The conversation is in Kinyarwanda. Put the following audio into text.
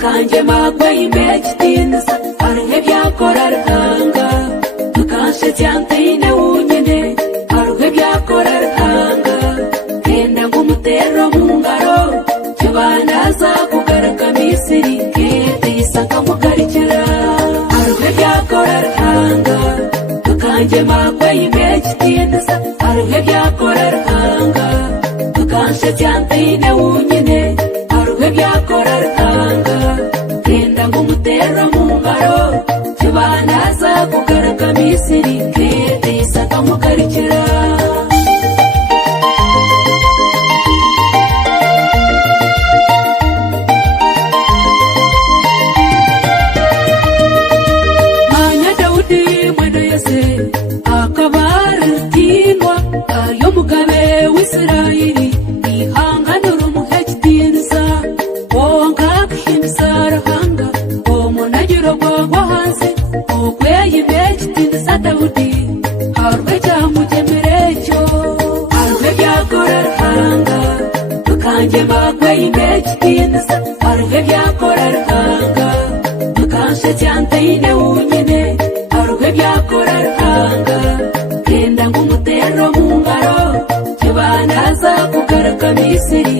Kanje magwa imejtinsa aruhe byakora rhanga tukanshe cyantine unyine aruhe byakora rhanga kenda ngumutero mungaro kibana za kugaraka misiri kete isaka mukarikira aruhe byakora rhanga tukanje magwa imejtinsa aruhe byakora rhanga tukanshe cyantine unyine aruhe byakora rhanga kenda ngumutero mungaro kibana za kugaraka misiri kete isaka mukarikira manya Dawudi mwene Yese akabarutindwa ayo mugabe w'Isirayeli ihanganura umuhekitinza wonga kishimisarahanga omunagiro gwagwa hanze ogweye imekitinza Dawudi harwe cyamugemerecyo harwe byakora rhanga tukanje magweye imekitinza harwe byakora rhanga tukanshe cyantine unyine harwe byakora rhanga kenda ngumutero mungaro kibana za kugaraka misiri